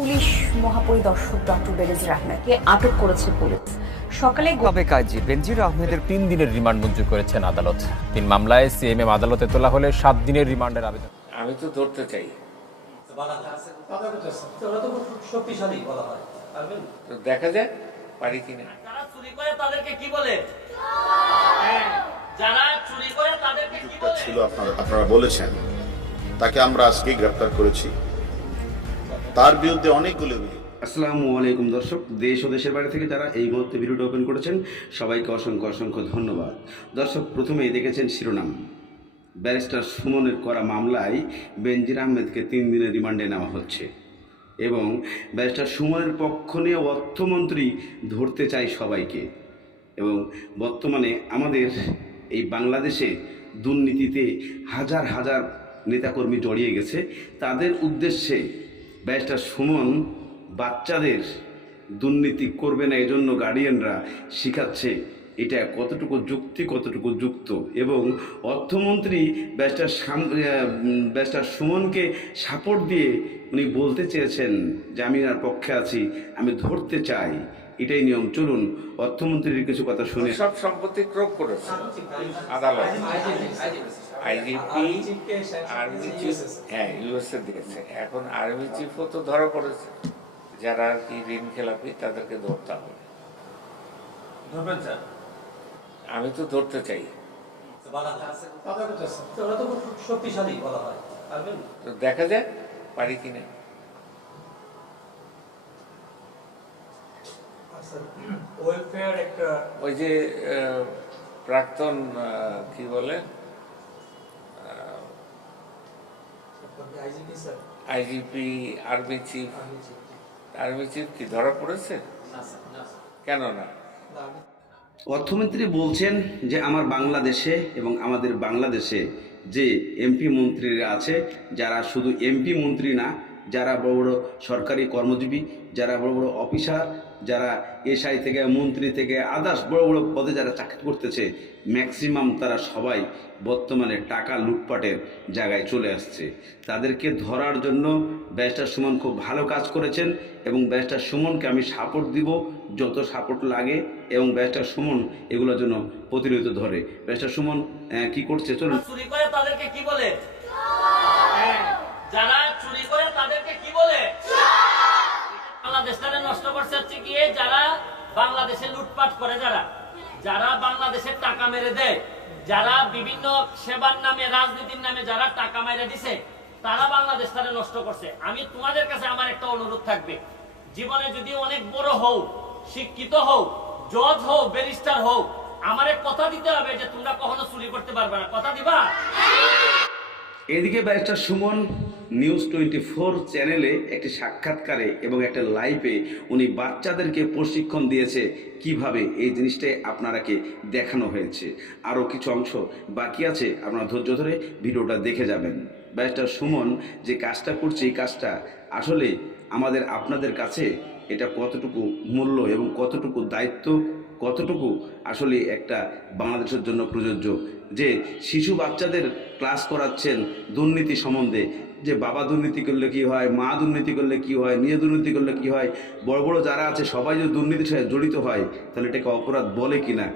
Police মহাপরিদর্শক doctor বেরেজির আহমেদকে আটক করেছে পুলিশ। সকালে সাবেক আইজি বেনজির আহমেদের তিন দিনের রিমান্ড মঞ্জুর করেছেন আদালত। তিন মামলায় সিএমএম আদালতে তোলা হলে সাত দিনের রিমান্ডের আবেদন। আমি তো ধরতে চাই। তো খুব শক্তিশালী বলা হয় পারবেন তো দেখা যাক পারি কিনা। যারা চুরি করে তাদেরকে কি বলে? হ্যাঁ, যারা চুরি করে তাদেরকে কি বলে? ছিল আপনারা আপনারা বলেছেন। তাকে আমরা আজকে গ্রেপ্তার করেছি। তার বিরুদ্ধে অনেকগুলো অভিযোগ। আসসালামু আলাইকুম দর্শক, দেশ ও দেশের বাইরে থেকে যারা এই মুহূর্তে ভিডিওটা ওপেন করেছেন, সবাইকে অসংখ্য অসংখ্য ধন্যবাদ। দর্শক, প্রথমেই দেখেছেন শিরোনাম। ব্যারিস্টার সুমনের করা মামলায় বেনজির আহমেদকে তিন দিনের রিমান্ডে নেওয়া হচ্ছে এবং ব্যারিস্টার সুমনের পক্ষ নিয়ে অর্থমন্ত্রী ধরতে চায় সবাইকে এবং বর্তমানে আমাদের এই বাংলাদেশে দুর্নীতিতে হাজার হাজার নেতাকর্মী জড়িয়ে গেছে। তাদের উদ্দেশ্যে ব্যারিস্টার সুমন বাচ্চাদের দুর্নীতি করবে না এই জন্য গার্ডিয়ানরা শিখাচ্ছে এটা কতটুকু যুক্তি, কতটুকু যুক্ত। এবং অর্থমন্ত্রী ব্যারিস্টার সাম ব্যাসটা সুমনকে সাপোর্ট দিয়ে উনি বলতে চেয়েছেন যে, আমি পক্ষে আছি, আমি ধরতে চাই। এটাই নিয়ম। চলুন অর্থমন্ত্রীর কিছু কথা শুনে। সব সম্পত্তি ক্রোপ করেছে। আদালত। আইজিপি আর্মি চিফ হ্যাঁ ইউএসএ দিয়েছে। এখন আর্মি চিফও তো ধরা পড়েছে। যারা আর কি ঋণ খেলাপি তাদেরকে ধরতে হবে। আমি তো ধরতে চাই। তো খুব শক্তিশালী বলা হয়। পারবেন? তো দেখা যাক পারি কিনা ওয়েলফেয়ার একটা ওই যে প্রাক্তন কি বলে? IGP sir. IGP army chief. Army chief. কি ধরা পড়েছে? কেন না? অর্থমন্ত্রী বলছেন যে আমার বাংলাদেশে এবং আমাদের বাংলাদেশে যে এমপি মন্ত্রীরা আছে যারা শুধু এমপি মন্ত্রী না যারা বড় বড় সরকারি কর্মজীবী যারা বড় বড় অফিসার যারা এসআই থেকে মন্ত্রী থেকে আদার্স বড় বড় পদে যারা চাকরি করতেছে ম্যাক্সিমাম তারা সবাই বর্তমানে টাকা লুটপাটের জায়গায় চলে আসছে। তাদেরকে ধরার জন্য ব্যারিস্টার সুমন খুব ভালো কাজ করেছেন এবং ব্যারিস্টার সুমনকে আমি সাপোর্ট দিব যত সাপোর্ট লাগে এবং ব্যারিস্টার সুমন এগুলোর জন্য প্রতিনিয়ত ধরে। ব্যারিস্টার সুমন কি করছে? চলুন। চুরি করে তাদেরকে কি বলে? হ্যাঁ, যারা চুরি করে তাদেরকে কি বলে বাংলাদেশটারে নষ্ট করছে হচ্ছে গিয়ে যারা বাংলাদেশে লুটপাট করে যারা যারা বাংলাদেশের টাকা মেরে দেয়, যারা বিভিন্ন সেবার নামে, রাজনীতির নামে যারা টাকা মেরে দিছে, তারা বাংলাদেশটারে নষ্ট করছে। আমি তোমাদের কাছে আমার একটা অনুরোধ থাকবে। জীবনে যদি অনেক বড় হও, শিক্ষিত হও, জজ হও, ব্যারিস্টার হও, আমারে কথা দিতে হবে যে তোমরা কখনো চুরি করতে পারবে না। কথা দিবা? এদিকে barrister Sumon news twenty four চ্যানেলে একটি সাক্ষাৎকারে এবং একটা লাইভে উনি বাচ্চাদেরকে প্রশিক্ষণ দিয়েছে কীভাবে এই জিনিসটাই আপনারাকে দেখানো হয়েছে। আরও কিছু অংশ বাকি আছে, আপনারা ধৈর্য ধরে ভিডিওটা দেখে যাবেন। ব্যারিস্টার সুমন যে কাজটা করছে, এই কাজটা আসলে আমাদের আপনাদের কাছে এটা কতটুকু মূল্য এবং কতটুকু দায়িত্ব, কতটুকু আসলে একটা বাংলাদেশের জন্য প্রযোজ্য? যে শিশু বাচ্চাদের ক্লাস করাচ্ছেন দুর্নীতি সম্বন্ধে, যে বাবা দুর্নীতি করলে কি হয়, মা দুর্নীতি করলে কি হয়, মেয়ে দুর্নীতি করলে কি হয়, বড় বড় যারা আছে সবাই যদি দুর্নীতির সাথে জড়িত হয়, তাহলে এটাকে অপরাধ বলে কি না